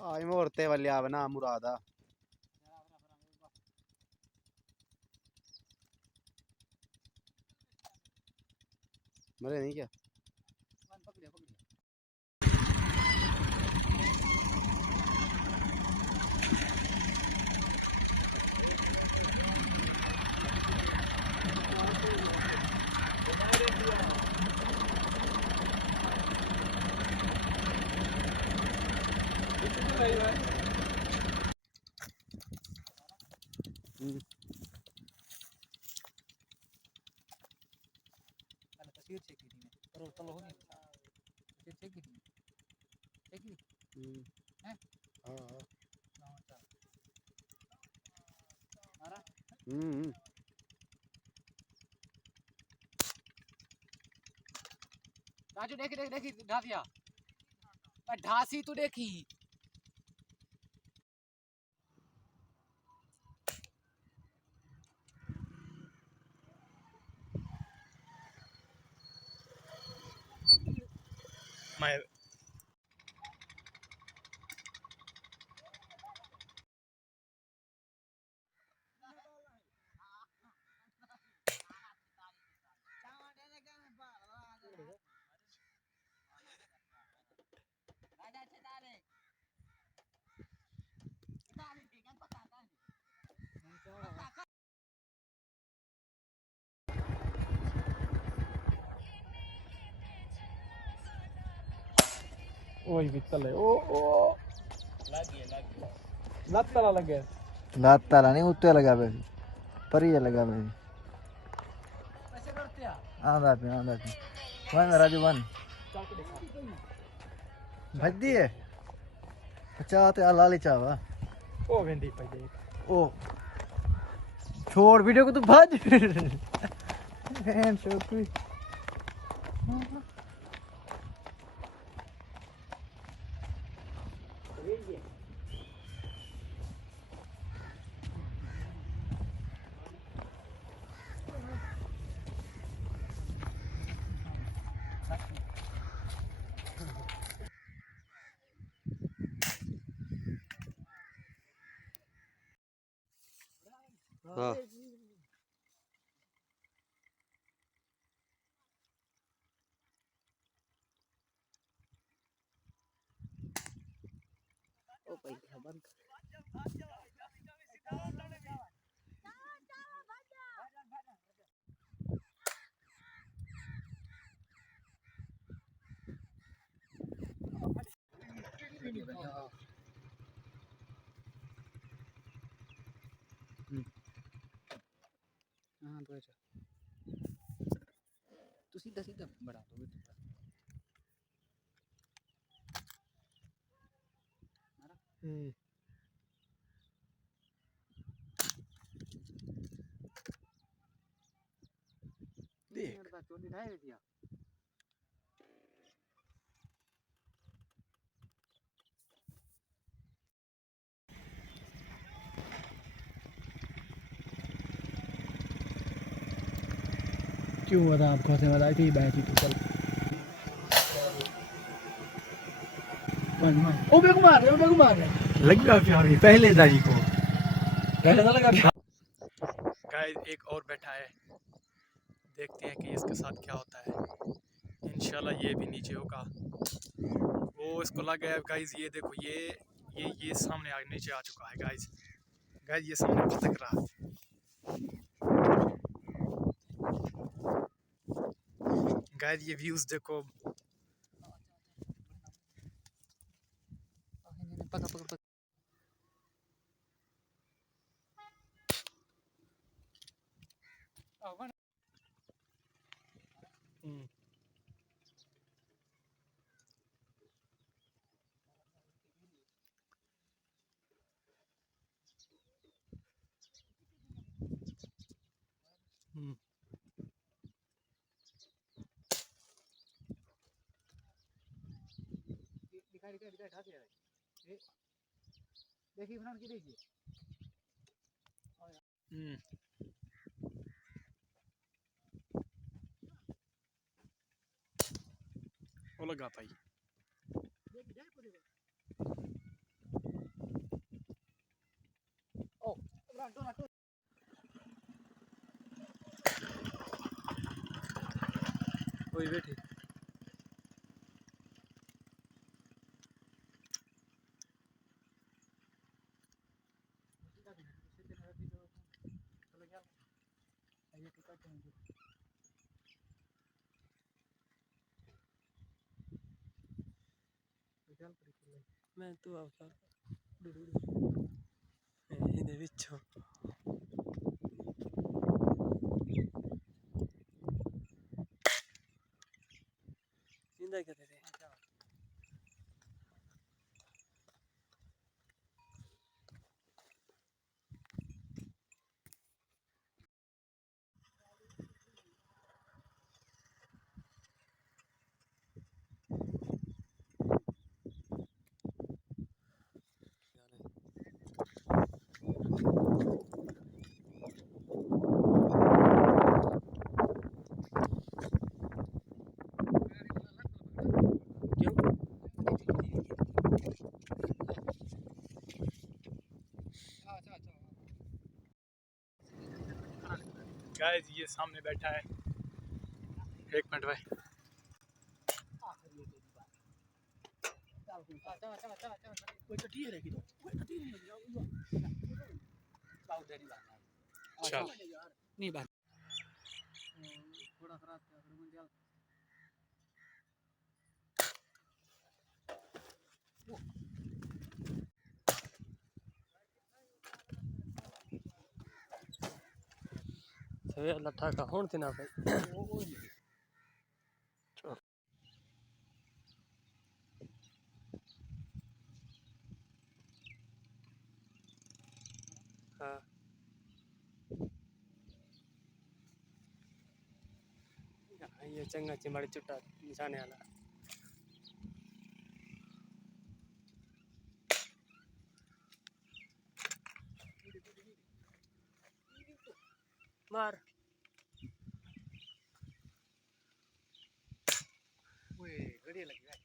आई मोरते वाले आवना मुरादा मरे नहीं क्या तस्वीर चेक की थी मैं तो हो नहीं तस्वीर चेक की थी चेक की हैं हां अच्छा मारा राजू देखी ढा दिया ढासी तू देखी मैं ओए बितले ओ लग गया लगे लात ताला नहीं उत्ते लगा बे पर ये लगा बे कैसे करते हैं आंदा पे वन राजू वन भद्दी है चाहते लाली चावा ओ वेंदी पे ओ छोड़ वीडियो को तू भज हैंड शो तू हाँ ओ भाई बंद हाँ तो अच्छा तू सीधा सीधा बढ़ा दो मारा देख चोटी ढाई दिया क्यों बता आपको से बताई थी बैठी तो चल ओ बेगु मार लग गया प्यारी पहले दाई को पहले ना लगा गाइस एक और बैठा है देखते हैं कि इसके साथ क्या होता है इंशाल्लाह ये भी नीचे होगा वो इसको लग गया गाइस ये देखो ये सामने नीचे आ चुका है गाइस ये सामने भटक रहा है गाइस ये व्यूज देखो पकड़ पकड़ हम्म, दिखा दिखा दिखा ढाक यार ये देखिए बनान की देखिए हम्म, वो लगा भाई। ओ बनान तो ना तो वही बैठे। चलो यार ये तो करते हैं चल पर मैं तो आपका चल ਇਹਦੇ ਵਿੱਚੋਂ ਜਿੰਦਾ ਕਿਤੇ ਤੇ गाइस ये सामने बैठा है। एक मिनट भाई। कोई कटी है रहेगी तो कोई कटी नहीं है बाउंड नहीं बात चल नहीं बात थोड़ा खराब था फिर मुझे सवे लट्ठा का होण थी ना भाई। हाँ ये चंगा चिमाड़ी चुट्टा निशाने वाला मार ओए घड़ी लगी है